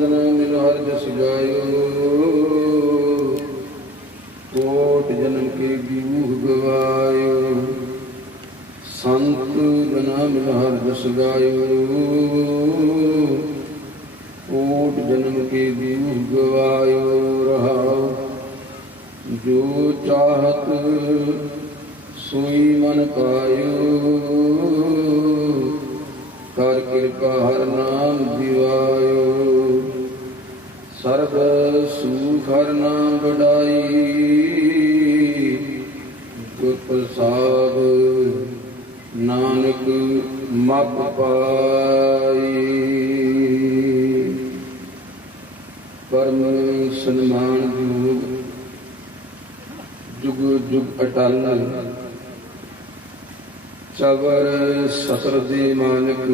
ਜਨ ਮਿਲ ਹਰ ਜਸ ਗਾਇਓ ਕੋਟ ਜਨਮ ਕੇ ਵਿਊਹ ਗਵਾਇਓ। ਸੰਤ ਜਨਾ ਮਿਲ ਹਰ ਜਸ ਗਾਇਓ। ਕੋਟ ਜਨਮ ਕੇ ਵਿਊਹ ਗਵਾਇਓ ਰਹਾਉ ਜੋ ਚਾਹਤ ਸੋਈ ਮਨ ਪਾਇਓ। ਕਰ ਕਿਰਪਾ ਹਰ ਨਾਮ ਦਿਵਾਇਓ। ਸਰਬ ਸੁਖ ਨਾਮ ਵਡਾਈ। ਗੁਰ ਪ੍ਰਸਾਦ ਨਾਨਕ ਮਪ ਪਾਈ। ਪਰਮ ਸਨਮਾਨ ਜੁਗ ਜੁਗ ਜੁਗ ਅਟਲ। ਚਵਰ ਸਤਰ ਦੇ ਮਾਨਕ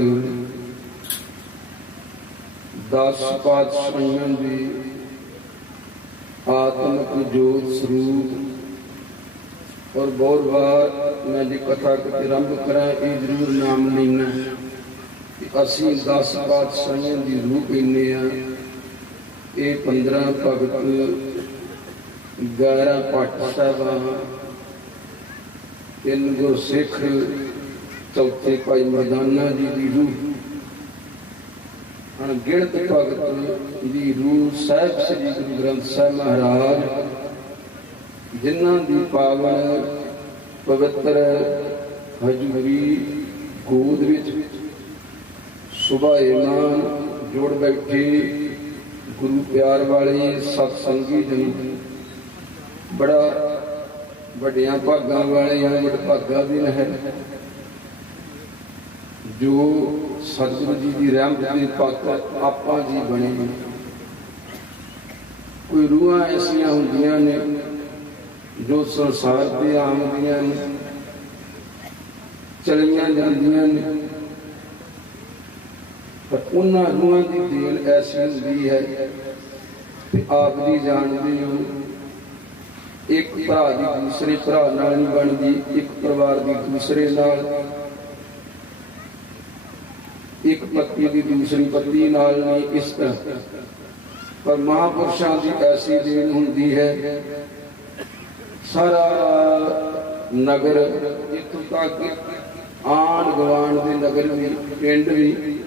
ਦਸ ਪਾਤਸ਼ਾਹਾਂ ਦੀ ਆਤਮਿਕ ਜੋਤ ਸਰੂਪ। ਔਰ ਬਹੁਤ ਵਾਰ ਮੈਂ ਜੀ ਕਥਾ ਕਿਤੇ ਆਰੰਭ ਕਰਾਂ, ਇਹ ਜ਼ਰੂਰ ਨਾਮ ਲੈਣਾ ਕਿ ਅਸੀਂ ਦਸ ਪਾਤਸ਼ਾਹਾਂ ਦੀ ਰੂਹ ਇੰਨੇ ਆ ਇਹ 15 ਭਗਤ 11 ਪਾਠ ਸਾਹਿਬਾਂ ਤਿੰਨ ਗੁਰਸਿੱਖ, ਚੌਥੇ ਭਾਈ ਮਰਦਾਨਾ ਜੀ ਦੀ ਰੂਹ। ਅਣਗਿਣਤ ਭਗਤ ਦੀ ਰੂਹ ਸਾਹਿਬ ਸ੍ਰੀ ਗੁਰੂ ਗ੍ਰੰਥ ਸਾਹਿਬ ਮਹਾਰਾਜ, ਜਿਨ੍ਹਾਂ ਦੀ ਪਾਵਨ ਪਵਿੱਤਰ ਹਜੂਰੀ ਗੋਦ ਵਿੱਚ ਸੁਭਾ ਇਮਾਨ ਜੋੜ ਬੈਠੇ ਗੁਰੂ ਪਿਆਰ ਵਾਲੇ ਸਤ ਸੰਗੀ ਜਨ, ਬੜਾ ਵੱਡਿਆਂ ਭਾਗਾਂ ਵਾਲੇ ਆ ਵੱਡ ਦਿਨ ਹੈ ਜੋ ਸਤਿਗੁਰੂ ਜੀ ਦੀ ਰਹਿਮਤ ਦੇ ਪਾਤਰ ਆਪਾਂ ਜੀ ਬਣੇ ਕੋਈ ਰੂਹਾਂ ਐਸੀਆਂ ਹੁੰਦੀਆਂ ਨੇ ਜੋ ਸੰਸਾਰ ਤੇ ਆਉਂਦੀਆਂ ਨੇ, ਚਲੀਆਂ ਜਾਂਦੀਆਂ ਨੇ। ਪਰ ਉਹਨਾਂ ਰੂਹਾਂ ਦੀ ਦੇਣ ਐਸੀ ਵੀ ਹੈ ਕਿ ਆਪ ਵੀ ਜਾਣਦੇ ਹੋ, ਇੱਕ ਭਰਾ ਦੀ ਦੂਸਰੇ ਭਰਾ ਨਾਲ ਨਹੀਂ ਬਣਦੀ, ਇੱਕ ਪਰਿਵਾਰ ਦੀ ਦੂਸਰੇ ਨਾਲ ਇੱਕ ਪਤੀ ਦੀ ਦੂਸਰੀ ਪਤੀ ਨਾਲ ਨਹੀਂ ਇਸ ਤਰ੍ਹਾਂ ਪਰ ਮਹਾਪੁਰਸ਼ਾਂ ਦੀ ਐਸੀ ਦੇਣ ਹੁੰਦੀ ਹੈ ਸਾਰਾ ਨਗਰ ਇੱਥੋਂ ਤੱਕ ਆਣ ਗਵਾਣ ਦੇ ਨਗਰ ਵੀ ਪਿੰਡ ਵੀ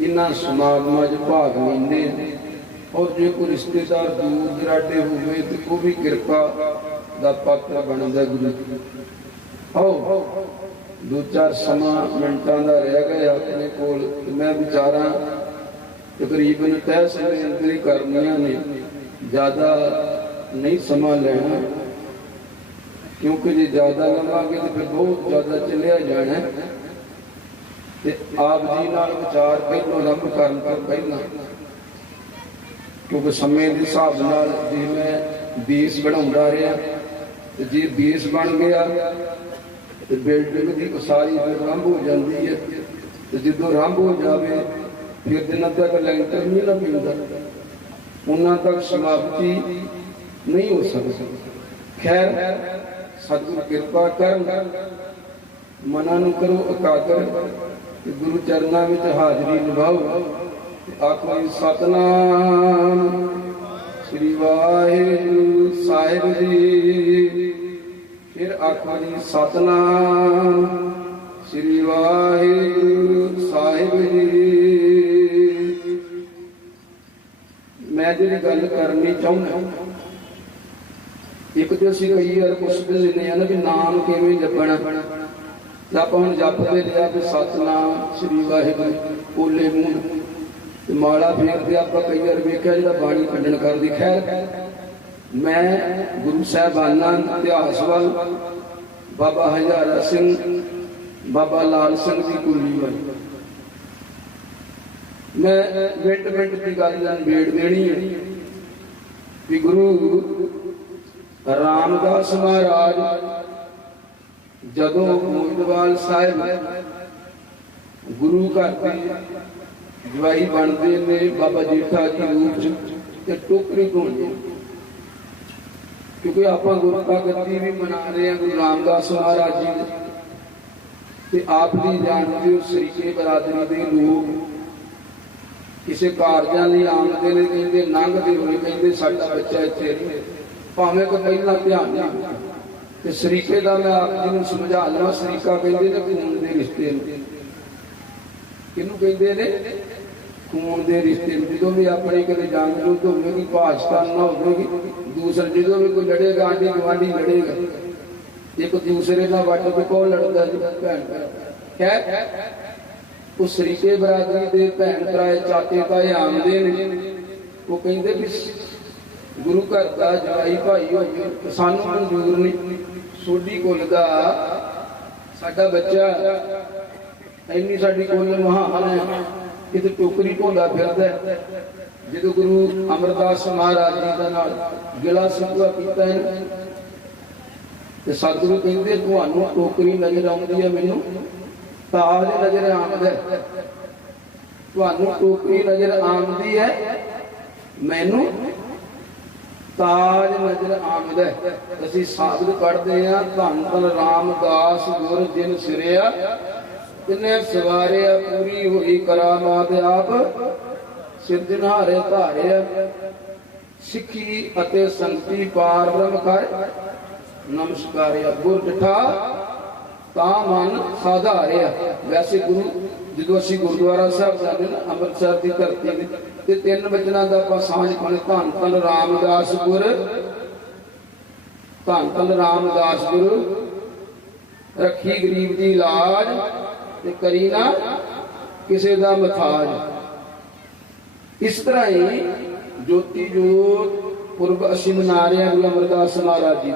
ਇਨ੍ਹਾਂ ਸਮਾਗਮਾਂ 'ਚ ਭਾਗ ਲੈਂਦੇ ਨੇ ਔਰ ਜੇ ਕੋਈ ਰਿਸ਼ਤੇਦਾਰ ਦੂਰ ਦਰਾਡੇ ਹੋਵੇ ਤੇ ਉਹ ਵੀ ਕਿਰਪਾ ਦਾ ਪਾਤਰ ਬਣਦਾ ਗੁਰੂ ਜੀ ਆਓ ਦੋ ਚਾਰ ਸਮਾਂ ਮਿੰਟਾਂ ਦਾ ਰਹਿ ਗਿਆ ਆਪਣੇ ਕੋਲ ਮੈਂ ਵਿਚਾਰਾਂ ਤਕਰੀਬਨ ਤੈਅ ਸਮੇਂ ਅੰਦਰ ਹੀ ਕਰਨੀਆਂ ਨੇ। ਜ਼ਿਆਦਾ ਨਹੀਂ ਸਮਾਂ ਲੈਣਾ। ਕਿਉਂਕਿ ਜੇ ਜ਼ਿਆਦਾ ਲਵਾਂਗੇ ਤੇ ਫਿਰ ਬਹੁਤ ਜ਼ਿਆਦਾ ਚੱਲਿਆ ਜਾਣਾ। ਤੇ ਆਪ ਜੀ ਨਾਲ ਵਿਚਾਰ ਪਹਿਲੋਂ ਆਰੰਭ ਕਰਨ ਤੋਂ ਪਹਿਲਾਂ, ਕਿਉਂਕਿ ਸਮੇਂ ਦੇ ਹਿਸਾਬ ਨਾਲ ਜੇ ਮੈਂ ਬੇਸ ਬਣਾਉਂਦਾ ਰਿਹਾ ਤੇ ਜੇ ਬੇਸ ਬਣ ਗਿਆ ਤੇ ਬਿਲਡਿੰਗ ਦੀ ਉਸਾਰੀ ਫਿਰ ਆਰੰਭ ਹੋ ਜਾਂਦੀ ਹੈ। ਤੇ ਜਦੋਂ ਆਰੰਭ ਹੋ ਜਾਵੇ, ਫਿਰ ਦਿਨਾਂ ਤੱਕ ਲੈਂਟਰ ਨਹੀਂ ਨਾ ਪੈਂਦਾ ਉਹਨਾਂ ਤੱਕ ਸਮਾਪਤੀ ਨਹੀਂ ਹੋ ਸਕਦੀ। ਖੈਰ, ਸਤਿਗੁਰ ਕਿਰਪਾ ਕਰਨ। ਮਨਾਂ ਨੂੰ ਕਰੋ ਇਕਾਗਰ ਤੇ ਗੁਰੂ ਚਰਨਾਂ ਵਿੱਚ ਹਾਜ਼ਰੀ ਨਿਭਾਓ। ਤੇ ਆਖੋ ਸਤਨਾਮ ਸ੍ਰੀ ਵਾਹਿਗੁਰੂ ਸਾਹਿਬ ਜੀ। ਆਖੋ ਜੀ, ਸਤਨਾਮ। ਸ੍ਰੀ ਵਾਹਿਗੁਰੂ ਸਾਹਿਬ ਜੀ। ਮੈਂ ਜਿਹੜੀ ਗੱਲ ਕਰਨੀ ਚਾਹੁੰਦਾ, ਇੱਕ ਤੇ ਅਸੀਂ ਕਈ ਵਾਰ ਪੁੱਛਦੇ ਲੈਂਦੇ ਆ ਨਾ ਵੀ ਨਾਮ ਕਿਵੇਂ ਜਪਣਾ। ਤੇ ਆਪਾਂ ਹੁਣ ਜਪਦੇ ਲਿਆ ਵੀ ਸਤਨਾਮ, ਸ੍ਰੀ ਵਾਹਿਗੁਰੂ ਓਲੇ ਮੂੰਹ। ਤੇ ਮਾਲਾ ਫੇਰਦੇ ਆਪਾਂ ਕਈ ਵਾਰ ਵੇਖਿਆ ਜਿਹੜਾ ਬਾਣੀ ਕੱਢਣ ਕਰਦੀ, ਖੈਰ, ਮੈਂ ਗੁਰੂ ਸਾਹਿਬਾਨਾਂ ਇਤਿਹਾਸ ਵੱਲ ਬਾਬਾ ਹਜ਼ਾਰਾ ਸਿੰਘ, ਬਾਬਾ ਲਾਲ ਸਿੰਘ ਦੀ ਕੁੱਲੀ ਵੱਲ ਮੈਂ ਮਿੰਟ ਮਿੰਟ ਦੀ ਗੱਲ ਨਾਲ ਵੇੜ ਦੇਣੀ ਹੈ ਕਿ ਗੁਰੂ ਰਾਮਦਾਸ ਮਹਾਰਾਜ ਜਦੋਂ ਗੋਇੰਦਵਾਲ ਸਾਹਿਬ ਗੁਰੂ ਘਰ ਦੀ ਜਵਾਈ ਬਣਦੇ ਨੇ, ਬਾਬਾ ਜੀਠਾ ਜੀ ਰੂਪ ਚ ਤੇ ਟੋਕਰੀ ਧੋਂਦੇ ਕਿਉਂਕਿ ਆਪਾਂ ਗੁਰਤਾ ਗੱਦੀ ਵੀ ਮਨਾ ਰਹੇ ਹਾਂ, ਗੁਰੂ ਰਾਮਦਾਸ ਮਹਾਰਾਜ ਜੀ ਦੀ ਤੇ ਆਪ ਦੀ ਜਾਣਦੇ ਹੋ ਸ੍ਰੀਕੇ ਬਰਾਦਰੀ ਦੇ ਲੋਕ ਕਿਸੇ ਕਾਰਜਾਂ ਲਈ ਆਉਂਦੇ ਨੇ, ਕਹਿੰਦੇ ਲੰਘਦੇ ਹੋਏ, ਕਹਿੰਦੇ ਸਾਡਾ ਬੱਚਾ ਇੱਥੇ ਭਾਵੇਂ ਕੋ ਪਹਿਲਾਂ ਧਿਆਨ ਨਹੀਂ ਤੇ ਸਰੀਕੇ ਦਾ ਮੈਂ ਆਪ ਜੀ ਨੂੰ ਸਮਝਾ ਲਵਾਂ, ਸਰੀਕਾ ਕਹਿੰਦੇ ਨੇ ਖੂਨ ਦੇ ਰਿਸ਼ਤੇ ਨੂੰ। ਕਿਹਨੂੰ ਕਹਿੰਦੇ ਨੇ? ਖੂਨ ਦੇ ਰਿਸ਼ਤੇ ਨੂੰ, ਜਦੋਂ ਵੀ ਆਪਣੇ ਕਦੇ ਜੰਗ ਜੁੱਧ ਹੋਵੇਗੀ ਭਾਜਪਾ ਨਾ ਹੋਵੇਗੀ, ਦੂਸਰਾ ਜਦੋਂ ਵੀ ਕੋਈ ਲੜੇਗਾ, ਆਂਢੀ ਗੁਆਂਢੀ ਲੜੇਗਾ, ਇੱਕ ਦੂਸਰੇ ਨਾਲ ਵੱਟ ਕੇ ਕੌਣ ਲੜਦਾ ਜੀ? ਭੈਣ ਖੈਰ, ਉਹ ਸਰੀਕੇ ਬਰਾਦਰੀ ਦੇ ਭੈਣ ਭਰਾ ਚਾਚੇ ਤਾਏ ਆਉਂਦੇ ਨੇ। ਉਹ ਕਹਿੰਦੇ ਵੀ ਗੁਰੂ ਘਰ ਦਾ ਜਵਾਈ ਭਾਈ ਹੋਈ ਸਾਨੂੰ ਮਨਜ਼ੂਰ ਨਹੀਂ। ਸੋਢੀ ਕੁੱਲ ਦਾ ਸਾਡਾ ਬੱਚਾ, ਇੰਨੀ ਸਾਡੀ ਕੁੱਲ ਮਹਾਨ ਹੈ। ਕਿਤੇ ਟੋਕਰੀ ਢੋਂਦਾ ਫਿਰਦਾ ਹੈ। ਜਦੋਂ ਗੁਰੂ ਅਮਰਦਾਸ ਮਹਾਰਾਜ ਜੀ ਦਾ ਨਾਲ ਗਿਲਾ ਸਿੱਧਾ ਕੀਤਾ ਹੈ, ਤੇ ਸਤਿਗੁਰੂ ਕਹਿੰਦੇ, ਤੁਹਾਨੂੰ ਟੋਕਰੀ ਨਜ਼ਰ ਆਉਂਦੀ ਹੈ ਮੈਨੂੰ ਤਾਜ ਨਜ਼ਰ ਆਉਂਦਾ ਤੁਹਾਨੂੰ ਟੋਕਰੀ ਨਜ਼ਰ ਆਉਂਦੀ ਹੈ, ਮੈਨੂੰ ਤਾਜ ਨਜ਼ਰ ਆਉਂਦਾ ਅਸੀਂ ਸਾਬਤ ਪੜ੍ਹਦੇ ਹਾਂ, ਧੰਨ ਧੰਨ ਰਾਮਦਾਸ ਗੁਰ ਜਿਨ ਸਿਰਿਆ ਤਿਨੇ ਸਵਾਰਿਆ ਪੂਰੀ ਹੋਈ ਕਰਾਮਾਤ ਆਪ ਸਿਰਜਣਹਾਰੇ ਧਾਰਿਆ ਸਿੱਖੀ ਅਤੇ ਸੰਗਤੀ ਪਾਰ ਬ੍ਰਹਮ ਕਰ ਨਮਸਕਾਰਿਆ ਗੁਰ ਡਠਾ ਤਾਂ ਮਨ ਸਾਧਾਰਿਆ ਵੈਸੇ ਗੁਰੂ, ਜਦੋਂ ਅਸੀਂ ਗੁਰਦੁਆਰਾ ਸਾਹਿਬ ਜਾਂਦੇ ਨਾ, ਅੰਮ੍ਰਿਤਸਰ ਦੀ ਧਰਤੀ ਤੇ ਤੇ ਤਿੰਨ ਵਚਨਾਂ ਦਾ ਆਪਾਂ ਸਾਂਝ ਪਾਣੇ ਧੰਨ ਧੰਨ ਰਾਮਦਾਸ ਗੁਰ, ਧੰਨ ਧੰਨ ਰਾਮਦਾਸ ਗੁਰ, ਰੱਖੀ ਗਰੀਬ ਦੀ ਲਾਜ ਤੇ ਕਰੀ ਨਾ ਕਿਸੇ ਦਾ ਮਥਾਜ ਇਸ ਤਰ੍ਹਾਂ ਹੀ ਜੋਤੀ ਜੋਤ ਪੁਰਬ ਅਸੀਂ ਮਨਾ ਰਹੇ ਹਾਂ ਗੁਰੂ ਅਮਰਦਾਸ ਮਹਾਰਾਜ ਜੀ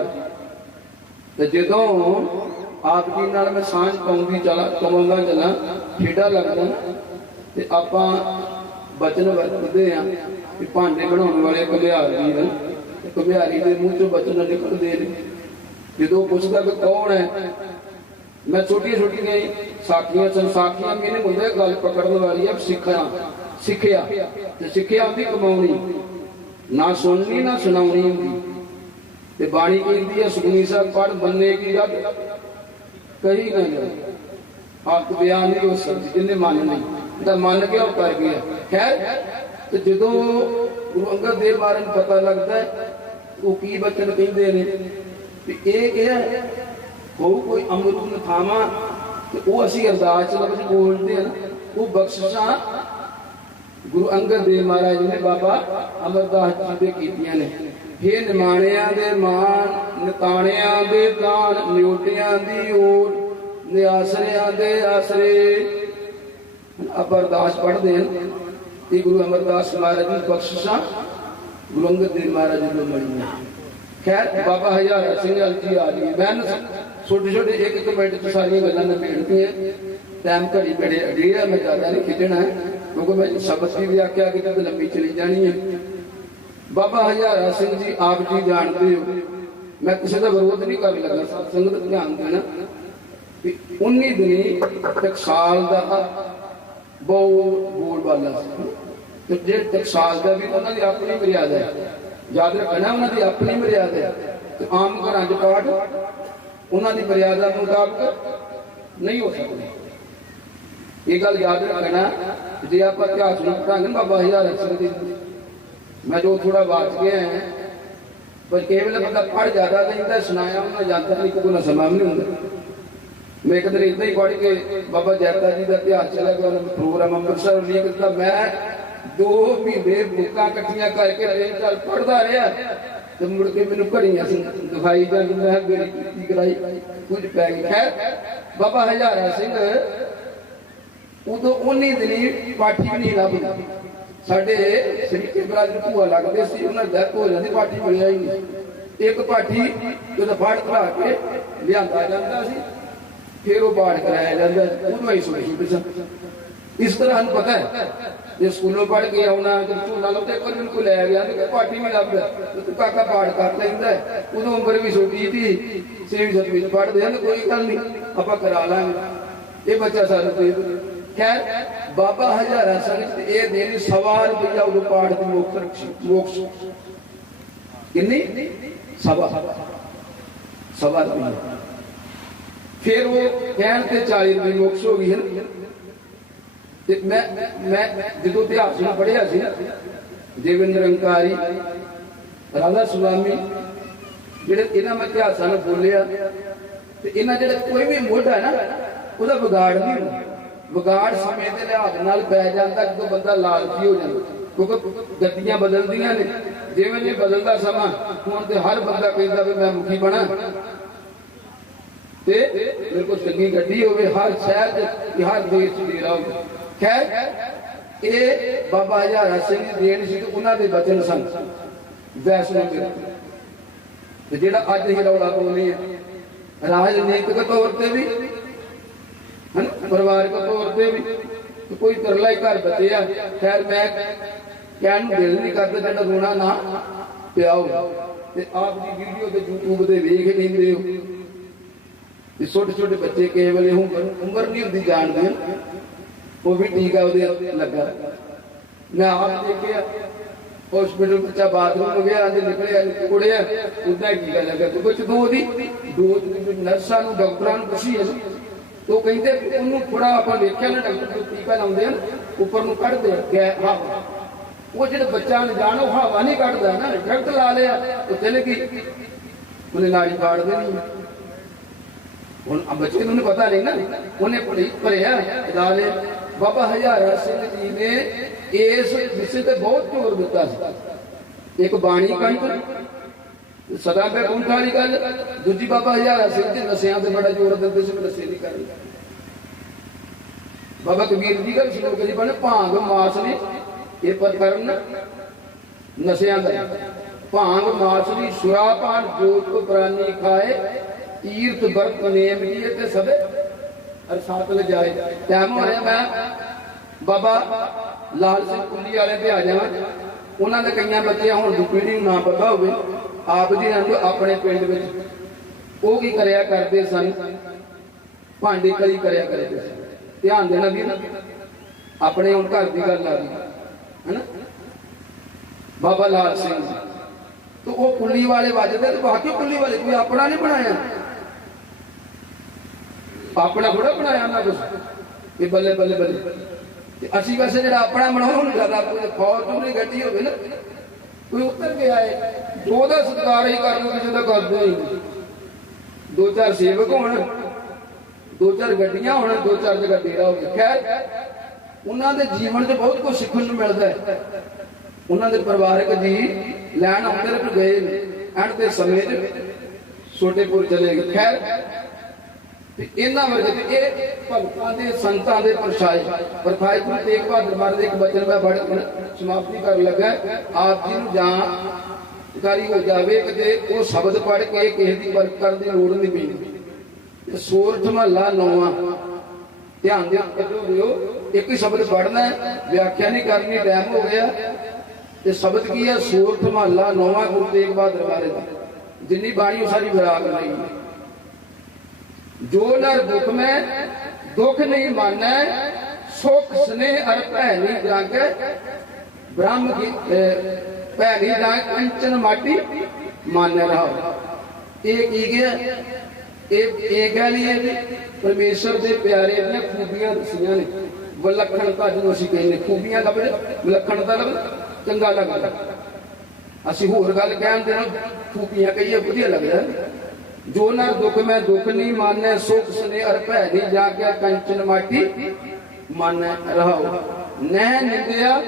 ਤੇ ਜਦੋਂ ਆਪ ਜੀ ਨਾਲ ਮੈਂ ਸਾਂਝ ਪਾਉਂਦੀ ਚਲਾ ਕਮਾਉਂਦਾ ਚਲਾ ਖੇਡਾ ਲੱਗਦਾ, ਤੇ ਆਪਾਂ ਬਚਨ ਵਰਤਦੇ ਆ ਕਿ ਭਾਂਡੇ ਬਣਾਉਣ ਵਾਲੇ ਘੁਮਿਆਰ ਜੀ ਨੇ ਤੇ ਘੁਮਿਆਰੀ ਦੇ ਮੂੰਹ ਚੋਂ ਬਚਨ ਨਿਕਲਦੇ ਨੇ। ਜਦੋਂ ਪੁੱਛਦਾ ਕਿ ਕੌਣ ਹੈ ਮੈਂ ਛੋਟੀ ਛੋਟੀ ਗਈ ਸਾਖੀਆਂ ਚਨ ਸਾਖੀਆਂ ਮੈਨੇ ਹੁੰਦੇ ਗੱਲ ਪਕੜਨ ਵਾਲੀ ਹੈ ਸਿੱਖਿਆ ਸਿੱਖਿਆ ਤੇ ਸਿੱਖਿਆ ਹੁੰਦੀ ਕਮਾਉਣੀ। ਨਾ ਸੁਣਨੀ, ਨਾ ਸੁਣਾਉਣੀ ਹੁੰਦੀ। ਤੇ ਬਾਣੀ ਕਹਿੰਦੀ ਹੈ ਸੁਖਨੀ ਸਾਹਿਬ ਪੜ ਬੰਨੇ ਕੀ ਰੱਬ? ਕਹੀ ਨਾ ਜਾਏ ਆਪ ਬਿਆਨ ਨਹੀਂ ਹੋ ਸਕਦੀ ਜਿੰਨੇ ਮੰਨ ਨਹੀਂ ਤਾਂ ਮੰਨ ਕੇ ਉਹ ਕਰ ਗਿਆ। ਖੈਰ, ਤੇ ਜਦੋਂ ਗੁਰੂ ਅੰਗਦ ਦੇਵ ਬਾਰੇ ਪਤਾ ਲੱਗਦਾ ਉਹ ਕੀ ਬਚਨ ਕਹਿੰਦੇ ਨੇ? ਵੀ ਇਹ ਕਿਹਾ ਉਹ ਕੋਈ ਅੰਮ੍ਰਿਤ ਨੂੰ ਤੇ ਉਹ ਅਸੀਂ ਅਰਦਾਸ ਲਫ਼ਜ਼ ਬੋਲਦੇ ਆ ਉਹ ਬਖਸ਼ਿਸ਼ਾਂ ਗੁਰੂ ਅੰਗਦ ਦੇਵ ਮਹਾਰਾਜ ਨੇ ਬਾਬਾ ਅਮਰਦਾਸ ਜੀ ਦੇ ਕੀਤੀਆਂ ਨੇ। ਇਹ ਨਿਮਾਣਿਆਂ ਦੇ ਮਾਣ, ਨਿਤਾਣਿਆਂ ਦੇ ਦਾਨ ਨਿਉਟਿਆਂ ਦੀ ਓਟ ਨਿਆਸਰਿਆਂ ਦੇ ਆਸਰੇ। ਆਪਾਂ ਅਰਦਾਸ ਪੜ੍ਹਦੇ ਹਾਂ ਇਹ ਗੁਰੂ ਅਮਰਦਾਸ ਮਹਾਰਾਜ ਦੀ ਬਖਸ਼ਿਸ਼ਾਂ ਗੁਰੂ ਅੰਗਦ ਦੇਵ ਮਹਾਰਾਜ ਜੀ ਨੂੰ ਮਿਲੀਆਂ ਖੈਰ, ਬਾਬਾ ਹਜ਼ਾਰ ਸਿੰਘ ਜੀ ਆ ਜੀ ਮੈਂ ਛੋਟੇ ਛੋਟੇ ਇੱਕ ਇੱਕ ਮਿੰਟ ਚ ਸਾਰੀਆਂ ਗੱਲਾਂ ਨਿਬੇੜਤੀਆਂ ਟਾਈਮ ਘੜੀ ਘੜੇ ਅੜੀ ਆ, ਮੈਂ ਜ਼ਿਆਦਾ ਨਹੀਂ ਖਿੱਚਣਾ। ਕਿਉਂਕਿ ਮੈਂ ਸ਼ਬਦ ਦੀ ਵਿਆਖਿਆ ਕਿਤੇ ਤਾਂ ਲੰਬੀ ਚਲੀ ਜਾਣੀ ਹੈ ਬਾਬਾ ਹਜ਼ਾਰਾ ਸਿੰਘ ਜੀ, ਆਪ ਜੀ ਜਾਣਦੇ ਹੋ। ਮੈਂ ਕਿਸੇ ਦਾ ਵਿਰੋਧ ਨਹੀਂ ਕਰਨ ਲੱਗਾ ਸਤ ਸੰਗਤ ਧਿਆਨ ਦੇਣਾ। ਕਿ 19 ਦਿਨੀ ਇੱਕ ਦਾ ਬਹੁਤ ਬੋਲ ਬਾਲਾ ਸੀ। ਤੇ ਜੇ ਇੱਕ ਦਾ ਵੀ ਉਹਨਾਂ ਦੀ ਆਪਣੀ ਮਰਿਆਦਾ ਹੈ। ਯਾਦ ਰੱਖਣਾ, ਉਹਨਾਂ ਦੀ ਆਪਣੀ ਮਰਿਆਦਾ ਹੈ। ਤੇ ਆਮ ਘਰਾਂ 'ਚ ਪਾਠ ਉਹਨਾਂ ਦੀ ਮਰਿਆਦਾ ਮੁਤਾਬਕ ਨਹੀਂ ਹੋ ਸਕਦਾ। ਇਹ ਗੱਲ ਯਾਦ ਰੱਖਣਾ ਜੇ ਆਪਾਂ ਇਤਿਹਾਸ ਨੂੰ ਪੜਾਂਗੇ ਬਾਬਾ ਹਜ਼ਾਰ ਸਿੰਘ ਦੀ ਮੈਂ ਜੋ ਥੋੜਾ ਬਾਤ ਗਿਆ ਹੈ, ਪਰ ਕੇਵਲ ਬੰਦਾ ਪੜ ਜ਼ਿਆਦਾ ਲੈਂਦਾ ਸੁਣਾਇਆ ਉਹਨਾਂ ਜਾਂਦਾ ਨਹੀਂ ਕੋਈ ਨਾ ਸਮਾਂ ਵੀ ਨਹੀਂ ਹੁੰਦਾ। ਮੈਂ ਇੱਕ ਦਿਨ ਇਦਾਂ ਹੀ ਪੜ ਕੇ ਬਾਬਾ ਜੈਤਾ ਜੀ ਦਾ ਇਤਿਹਾਸ ਚਲਾ ਗਿਆ, ਉਹਨਾਂ ਪ੍ਰੋਗਰਾਮ ਅੰਮ੍ਰਿਤਸਰ ਲਈ ਕੀਤਾ। ਮੈਂ ਦੋ ਮਹੀਨੇ ਬੁੱਕਾਂ ਇਕੱਠੀਆਂ ਕਰਕੇ ਰੇਲ ਚੱਲ ਪੜਦਾ ਰਿਹਾ। ਤੇ ਮੁੜ ਕੇ ਮੈਨੂੰ ਘੜੀਆਂ ਸੀ, ਦਿਖਾਈ ਜਾਂਦੀ ਮੈਂ ਮੇਰੀ ਕੀਤੀ ਕਰਾਈ। ਕੁਝ ਪੈ ਗਈ ਖੈਰ, ਬਾਬਾ ਹਜ਼ਾਰਾ ਸਿੰਘ, ਉਦੋਂ ਉਨੀ ਦਿਨੀ ਪਾਠੀ ਵੀ ਨਹੀਂ ਲੱਭਦੀ ਸਾਡੇ ਸ੍ਰੀ ਬਰਾਦਰ ਭੂਆ ਲੱਗਦੇ ਸੀ, ਉਹਨਾਂ ਦਾ ਹੋ ਜਾਂਦੀ ਪਾਠੀ ਬਣਿਆ ਹੀ ਨਹੀਂ ਇੱਕ ਪਾਠੀ ਜਦੋਂ ਫੜ ਧਰਾ ਕੇ ਲਿਆਂਦਾ ਜਾਂਦਾ ਸੀ, ਫਿਰ ਉਹ ਬਾੜ ਕਰਾਇਆ ਜਾਂਦਾ ਉਹਨੂੰ ਹੀ ਸੁਣੀ ਸੁਣੀ ਇਸ ਤਰ੍ਹਾਂ ਨੂੰ ਪਤਾ ਹੈ ਜੇ ਸਕੂਲੋਂ ਪੜ ਕੇ ਆਉਣਾ ਤੇ ਝੂਲਾ ਲਾਉਂਦੇ ਕੋਈ ਮੈਨੂੰ ਕੋਈ ਲੈ ਗਿਆ ਤੇ ਪਾਠੀ ਵੀ ਲੱਭਦਾ ਤੇ ਕਾਕਾ ਪਾੜ ਕਰ ਲੈਂਦਾ ਉਦੋਂ ਉਮਰ ਵੀ ਛੋਟੀ ਸੀ ਸੇਵੀ ਜਦ ਵਿੱਚ ਪੜਦੇ ਹਨ, ਕੋਈ ਗੱਲ ਨਹੀਂ, ਆਪਾਂ ਕਰਾ ਲਾਂਗੇ। ਇਹ ਬੱਚਾ ਸਾਨੂੰ ਕੋਈ ਖੈਰ, ਬਾਬਾ ਹਜ਼ਾਰਾ ਸੰਗਤ ਇਹ ਦੇਣੀ ਸਵਾ ਰੁਪਇਆ ਉਹ ਪਾੜ ਦੀ ਮੁਕਤ ਮੋਕਸ਼। ਕਿੰਨੀ? ਸਵਾ। ਸਵਾ ਰੁਪਇਆ ਫਿਰ ਉਹ ਕਹਿਣ ਤੇ 40 ਰੁਪਏ ਮੁਕਸ਼ ਹੋ ਗਈ ਹੈ ਤੇ ਮੈਂ ਮੈਂ, ਜਦੋਂ ਇਤਿਹਾਸ ਨੂੰ ਪੜ੍ਹਿਆ ਸੀ ਨਾ, ਦੇਵੇਂਦਰ ਰਾਧਾ ਸੁਆਮੀ, ਜਿਹੜੇ ਇਹਨਾਂ ਮੈਂ ਇਤਿਹਾਸਾਂ ਨੂੰ ਬੋਲਿਆ, ਤੇ ਇਹਨਾਂ ਜਿਹੜਾ ਕੋਈ ਵੀ ਮੁੱਢ ਹੈ ਨਾ, ਉਹਦਾ ਵਿਗਾੜ ਨਹੀਂ ਹੁੰਦਾ। ਵਿਗਾੜ ਸਮੇਂ ਦੇ ਲਿਹਾਜ਼ ਨਾਲ ਪੈ ਜਾਂਦਾ ਜਦੋਂ ਬੰਦਾ ਲਾਲਚੀ ਹੋ ਜਾਂਦਾ, ਕਿਉਂਕਿ ਗੱਡੀਆਂ ਬਦਲਦੀਆਂ ਨੇ। ਜਿਵੇਂ ਜਿਵੇਂ ਬਦਲਦਾ ਸਮਾਂ, ਹੁਣ ਤੇ ਹਰ ਬੰਦਾ ਕਹਿੰਦਾ ਵੀ ਮੈਂ ਮੁਖੀ ਬਣਾ। ਤੇ ਮੇਰੇ ਕੋਲ ਚੰਗੀ ਗੱਡੀ ਹੋਵੇ, ਹਰ ਸ਼ਹਿਰ ਤੇ ਹਰ ਦੇਸ਼ ਚ ਡੇਰਾ ਹੋਵੇ। ਖੈਰ ਇਹ ਬਾਬਾ ਹਜ਼ਾਰਾ ਸਿੰਘ ਦੀ ਦੇਣ ਸੀ ਤੇ ਉਹਨਾਂ ਦੇ ਬਚਨ ਸਨ। ਵੈਸ਼ਨੋ ਦੇ ਤੇ ਜਿਹੜਾ ਅੱਜ ਹੀ ਰੌਲਾ ਪਾਉਂਦੇ ਆ ਰਾਜਨੀਤਿਕ ਤੌਰ ਤੇ ਵੀ, ਹਨ, ਪਰਿਵਾਰਕ ਤੌਰ ਤੇ ਵੀ ਕੋਈ ਤਰਲਾ ਹੀ ਘਰ ਬਚਿਆ ਖੈਰ ਮੈਂ ਕਹਿਣ ਨੂੰ ਦਿਲ ਨਹੀਂ ਕਰਦਾ ਜਿਹੜਾ ਰੋਣਾ ਨਾ ਪਿਆਓ। ਤੇ ਆਪ ਦੀ ਵੀਡੀਓ ਤੇ YouTube ਤੇ ਵੇਖ ਲੈਂਦੇ ਹੋ। ਤੇ ਛੋਟੇ ਛੋਟੇ ਬੱਚੇ ਕੇਵਲ ਇਹ ਉਮਰ ਉਮਰ ਨਹੀਂ ਹੁੰਦੀ ਜਾਣਦੇ। ਉਹ ਵੀ ਟੀਕਾ ਉਹਦੇ ਲੱਗਾ। ਮੈਂ ਆਪ ਦੇਖਿਆ ਹਸਪੀਟਲ ਬੱਚਾ ਬਾਥਰੂਮ ਹੋ ਗਿਆ ਨਿਕਲਿਆ, ਕੁੜਿਆ, ਉਦਾਂ ਹੀ ਟੀਕਾ ਲੱਗਾ। ਤੇ ਕੁਝ ਦੋ ਦੀ ਦੋ ਨਰਸਾਂ ਨੂੰ ਡਾਕਟਰਾਂ ਨੂੰ ਪੁੱਛੀ ਹੈ ਉਹ ਕਹਿੰਦੇ, ਉਹਨੂੰ ਥੋੜਾ ਆਪਾਂ ਵੇਖਿਆ ਨਾ, ਡਾਕਟਰ ਟੀਕਾ ਲਾਉਂਦੇ ਹਨ ਉੱਪਰ ਨੂੰ ਕੱਢਦੇ ਆ ਹਵਾ। ਉਹ ਜਿਹੜਾ ਬੱਚਾ ਅਣਜਾਣ ਉਹ ਹਵਾ ਨਹੀਂ ਕੱਢਦਾ ਨਾ ਡਾਕਟਰ ਲਾ ਲਿਆ, ਉਹ ਚਲੇ ਗਈ। ਉਹਨੇ ਨਾੜੀ ਫਾੜ ਦੇਣੀ ਹੁਣ ਬੱਚੇ ਨੂੰ ਪਤਾ ਨਹੀਂ ਨਾ, ਉਹਨੇ ਭਰਿਆ, ਲਾ ਲਿਆ। ਬਾਬਾ ਹਜ਼ਾਰਾ ਸਿੰਘ ਜੀ ਨੇ ਇਸ ਵਿਸ਼ੇ ਤੇ ਬਹੁਤ ਜ਼ੋਰ ਦਿੱਤਾ ਸੀ ਇੱਕ ਬਾਣੀ ਕੰਠ ਸਦਾ ਪੈ ਕੰਠ ਵਾਲੀ ਗੱਲ ਦੂਜੀ ਬਾਬਾ ਹਜ਼ਾਰਾ ਸਿੰਘ ਜੀ ਨਸ਼ਿਆਂ ਤੇ ਬੜਾ ਜ਼ੋਰ ਦਿੰਦੇ ਸੀ ਵੀ ਨਸ਼ੇ ਨਹੀਂ ਕਰਨੀ ਬਾਬਾ ਕਬੀਰ ਜੀ ਦਾ ਸ਼ਲੋਕ ਜੀ ਬਣੇ ਭਾਂਗ ਮਾਸ ਨੇ ਇਹ ਪਰ ਕਰਨ ਨਸ਼ਿਆਂ ਦਾ ਭਾਂਗ ਮਾਸ ਦੀ ਸੁਰਾਪਾਨ ਜੋਤ ਕੋ ਪ੍ਰਾਨੀ ਖਾਏ ਤੀਰਥ ਵਰਤ ਨੇਮ ਜੀ ਤੇ ਸਭੇ ਅਰ ਸਾਥ ਲੈ ਜਾਏ। ਟਾਈਮ ਹੋ ਰਿਹਾ ਮੈਂ ਬਾਬਾ ਲਾਲ ਸਿੰਘ ਕੁੰਡੀ ਵਾਲੇ ਤੇ ਆ ਜਾਵਾਂ। ਉਹਨਾਂ ਦੇ ਕਈਆਂ ਬੱਚੇ ਹੁਣ ਦੀ ਪੀੜ੍ਹੀ ਨੂੰ ਨਾ ਪਤਾ ਹੋਵੇ। ਆਪ ਜੀ ਨੂੰ ਆਪਣੇ ਪਿੰਡ ਵਿੱਚ ਉਹ ਕੀ ਕਰਿਆ ਕਰਦੇ ਸਨ? ਭਾਂਡੇ ਕਲੀ ਕਰਿਆ ਕਰਦੇ ਸਨ। ਧਿਆਨ ਦੇਣਾ ਵੀ ਆਪਣੇ ਹੁਣ ਘਰ ਦੀ ਗੱਲ ਆ ਗਈ। ਹੈਨਾ? ਬਾਬਾ ਲਾਲ ਸਿੰਘ। ਜੀ ਉਹ ਕੁੱਲੀ ਵਾਲੇ ਵੱਜਦੇ, ਤੇ ਬਾਕੀ ਕੁੱਲੀ ਵਾਲੇ ਕੋਈ ਆਪਣਾ ਨਹੀਂ ਬਣਾਇਆ? ਆਪਣਾ ਥੋੜਾ ਬਣਾਇਆ ਨਾ ਕੁਝ ਇਹ ਬੱਲੇ ਬੱਲੇ ਬੱਲੇ। ਤੇ ਅਸੀਂ ਵੈਸੇ ਜਿਹੜਾ ਆਪਣਾ ਬਣਾਉਣਾ ਹੁਣ ਜ਼ਿਆਦਾ ਕੋਈ ਫੌਰਚੂਨਰ ਗੱਡੀ ਹੋਵੇ ਨਾ, ਕੋਈ ਉੱਤਰ ਕੇ ਆਏ। ਜੋ ਦਾ ਸਤਿਕਾਰ ਹੀ ਕਰਨ ਕਿਸੇ ਦਾ ਕਰਦੇ ਹੀ ਦੋ ਚਾਰ ਸੇਵਕ ਹੋਣ, ਦੋ ਚਾਰ ਗੱਡੀਆਂ ਹੋਣ, ਦੋ ਚਾਰ ਜਗ੍ਹਾ ਡੇਰਾ ਹੋਵੇ ਖੈਰ, ਉਹਨਾਂ ਦੇ ਜੀਵਨ 'ਚ ਬਹੁਤ ਕੁਝ ਸਿੱਖਣ ਨੂੰ ਮਿਲਦਾ ਹੈ। ਉਹਨਾਂ ਦੇ ਪਰਿਵਾਰਕ ਜੀ ਲੈਣ ਅੰਦਰ ਗਏ ਐਂਡ ਦੇ ਸਮੇਂ 'ਚ ਛੋਟੇਪੁਰ ਚਲੇ ਗਏ। ਖੈਰ ਤੇ ਇਹਨਾਂ ਵਰਗੇ ਇਹ ਭਗਤਾਂ ਦੇ, ਸੰਤਾਂ ਦੇ ਪਰਛਾਏ। ਪਰਖਾਈ ਗੁਰੂ ਤੇਗ ਬਹਾਦਰ ਮਹਾਰਾਜ ਦੇ ਇੱਕ ਬਚਨ ਮੈਂ ਪੜ੍ਹ ਸਮਾਪਤੀ ਕਰਨ ਲੱਗਾ। ਆਪ ਜੀ ਨੂੰ ਜਾਂ ਕਾਰੀ ਹੋ ਜਾਵੇ ਕਿਤੇ ਉਹ ਸ਼ਬਦ ਪੜ੍ਹ ਕੇ ਕਿਸੇ ਦੀ ਵਰਕ ਕਰਨ ਦੀ ਲੋੜ ਨਹੀਂ ਪੈਂਦੀ ਤੇ ਸੋਰਠ ਮਹੱਲਾ ਨੌਵਾਂ। ਧਿਆਨ ਦੇ ਕੱਢੋ ਰਿਓ ਇੱਕ ਹੀ ਸ਼ਬਦ ਪੜ੍ਹਨਾ ਹੈ, ਵਿਆਖਿਆ ਨਹੀਂ ਕਰਨੀ, ਟਾਈਮ ਹੋ ਗਿਆ। ਤੇ ਸ਼ਬਦ ਕੀ ਹੈ? ਸੂਰਤ ਮਹੱਲਾ ਨੌਵਾਂ ਗੁਰੂ ਤੇਗ ਬਹਾਦਰ ਮਹਾਰਾਜ ਦਾ। ਜਿੰਨੀ ਬਾਣੀ ਉਹ ਸਾਰੀ ਵਿਰਾਗ ਲਈ। ਹੈ ਜੋ ਨਰ ਦੁਖ ਮੈਂ ਦੁਖ ਨਹੀਂ ਮਾਨੈ ਸੁਖ ਸਨੇਹ ਅਰ ਭੈ ਨਹੀਂ ਜਾਗੈ। ਬ੍ਰਹਮ ਕੀ ਅਹ, ਭੈ ਨਹੀਂ ਜਾਗ ਕੰਚਨ ਮਾਟੀ ਮਾਨੈ ਰਹਾ ਇਹ ਕੀ ਗਿਆ? ਇਹ ਇਹ ਗੱਲ ਹੀ ਹੈ ਕਿ ਪਰਮੇਸ਼ਰ ਦੇ ਪਿਆਰੇ ਨੇ ਖੂਬੀਆਂ ਦਸੀਆਂ ਨੇ। ਵਿਲੱਖਣਤਾ ਜਿਹਨੂੰ ਅਸੀਂ ਕਹਿੰਦੇ ਖੂਬੀਆਂ ਲੱਭਦੇ ਵਿਲੱਖਣਤਾ ਲੱਭ ਚੰਗਾ ਲੱਗਦਾ। ਅਸੀਂ ਹੋਰ ਗੱਲ ਕਹਿੰਦੇ ਨਾ ਖੂਬੀਆਂ ਕਹੀਏ ਵਧੀਆ ਲੱਗਦਾ। ਜੋ ਨਾ ਦੁੱਖ ਮੈਂ ਦੁੱਖ ਨਹੀਂ ਮਾਨੈ, ਸੁਖ ਸਨੇ ਅਰ ਭੈ ਨਹੀਂ ਕੰਚਨ ਮਾਟੀ ਮਾਨੈ ਰਹਾਉ। ਨਹਿ ਨਿੰਦਿਆ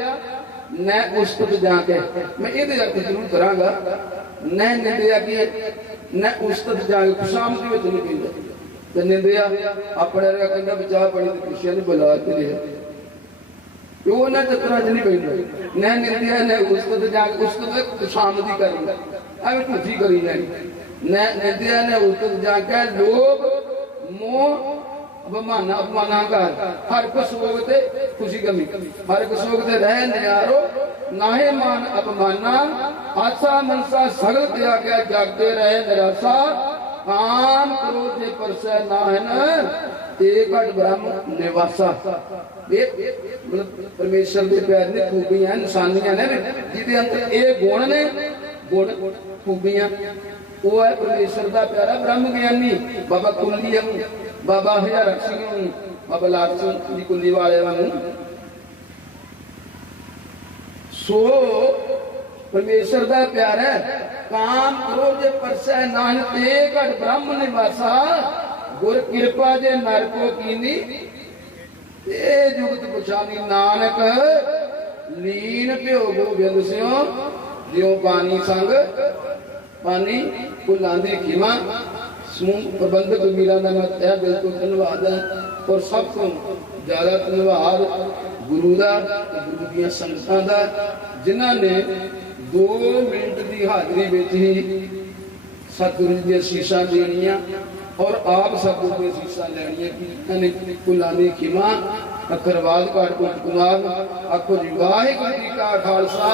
ਨਹਿ ਉਸਤਤ ਜਾ ਕੇ ਮੈਂ ਇਹਦੇ ਅਰਥ ਜ਼ਰੂਰ ਕਰਾਂਗਾ। ਨਹਿ ਨਿੰਦਿਆ ਕੀ ਨਹਿ ਉਸਤਤ ਜਾ ਕੇ ਖੁਸ਼ਾਮਦੀ ਵਿੱਚ ਨਹੀਂ ਕਹਿੰਦਾ ਤੇ ਨਿੰਦਿਆ ਆਪਣੇ ਵਰਗਾ ਕਹਿੰਦਾ ਬਚਾ ਪੜੀ ਤੇ ਖੁਸ਼ੀਆਂ ਨੂੰ ਬੁਲਾ ਕੇ ਰਿਹਾ। ਤੇ ਉਹ ਨਾ ਚੱਕਰਾਂ 'ਚ ਨਹੀਂ ਪੈਂਦਾ। ਨਹਿ ਨਿੰਦਿਆ ਨਹਿ ਉਸਤਤ ਜਾ ਕੇ ਉਸਤਤ ਖੁਸ਼ਾਮਦੀ ਕਰਨੀ ਐਵੇਂ ਝੂਠੀ ਕਰੀ ਜਾਣੀ ਨਿੰਦਿਆ ਨੇ ਉਤਤ ਜਾ ਕੇ ਲੋਭ, ਮੋਹ, ਅਪਮਾਨਾ ਅਪਮਾਨਾਕਾਰ ਹਰ ਕੋ ਸੋਗ ਤੇ ਖੁਸ਼ੀ ਗਮੀ ਹਰ ਕੋ ਸੋਗ ਤੇ ਰਹਿ ਨਿਆਰੋ ਨਾਹੇ ਮਾਨ ਅਪਮਾਨਾ। ਆਸਾ ਮਨਸਾ ਸਗਲ ਤਿਆਗ ਕੇ ਜਾਗਦੇ ਰਹੇ ਨਿਰਾਸਾ। ਕਾਮ ਕ੍ਰੋਧ ਦੇ ਪਰਸੈ ਨਾਹਨ ਏਕ ਘਟ ਬ੍ਰਹਮ ਨਿਵਾਸਾ। ਇਹ ਪਰਮੇਸ਼ਰ ਦੇ ਪਿਆਰ ਨੇ ਖੂਬੀਆਂ, ਨਿਸ਼ਾਨੀਆਂ ਨੇ ਜਿਹਦੇ ਅੰਦਰ ਇਹ ਗੁਣ ਨੇ ਗੁਣ ਖੂਬੀਆਂ ਉਹ ਹੈ ਪਰਮੇਸ਼ਰ ਦਾ ਪਿਆਰਾ ਬ੍ਰਹਮ ਗਿਆਨੀ ਬਾਬਾ ਕੁੱਲੀ ਨੂੰ ਬਾਬਾ ਹਜ਼ਾਰ ਸਿੰਘ ਨੂੰ ਬਾਬਾ ਲਾਲ ਸਿੰਘ ਦੀ ਕੁੱਲੀ ਵਾਲਿਆਂ ਨੂੰ ਸੋ, ਪਰਮੇਸ਼ਰ ਦਾ ਪਿਆਰ ਹੈ। ਕਾਮ ਜੇ ਪਰਸੈ ਨਾਨਕ ਤੇ, ਘਟ ਬ੍ਰਹਮ ਨਿਵਾਸਾ। ਗੁਰ ਕਿਰਪਾ ਜੇ ਨਰ ਕੋ ਕੀਨੀ ਇਹ ਜੁਗਤ ਪੁਛਾਮੀ ਨਾਨਕ, ਲੀਨ ਭਿਓ ਗੋਬਿੰਦ ਸਿਓ ਜਿਉ ਬਾਣੀ ਸੰਗ, ਪਾਣੀ ਭੁੱਲਾਂ ਖਿਮਾ। ਸਮੂਹ ਪ੍ਰਬੰਧਕ ਵੀਰਾਂ ਦਾ ਮੈਂ ਤਹਿ ਦਿਲ ਤੋਂ ਧੰਨਵਾਦ ਹੈ। ਔਰ ਸਭ ਤੋਂ ਜ਼ਿਆਦਾ ਧੰਨਵਾਦ ਗੁਰੂ ਦਾ ਗੁਰੂ ਦੀਆਂ ਸੰਗਤਾਂ ਦਾ, ਜਿਨ੍ਹਾਂ ਨੇ 2 ਮਿੰਟ ਦੀ ਹਾਜ਼ਰੀ ਵਿੱਚ ਹੀ ਸਤਿਗੁਰੂ ਜੀ ਦੀਆਂ ਸੀਸਾਂ ਦੇਣੀਆਂ ਔਰ ਆਪ ਸਤਿਗੁਰੂ ਦੀਆਂ ਸੀਸਾਂ ਲੈਣੀਆਂ ਕਿ ਨੇ ਭੁੱਲਾਂ ਦੀ ਖਿਮਾ ਅਖਰਵਾਦ ਘਾਟ ਕੋਟ ਕੁਮਾਰ ਆਖੋ ਜੀ, ਵਾਹਿਗੁਰੂ ਜੀ ਕਾ ਖਾਲਸਾ।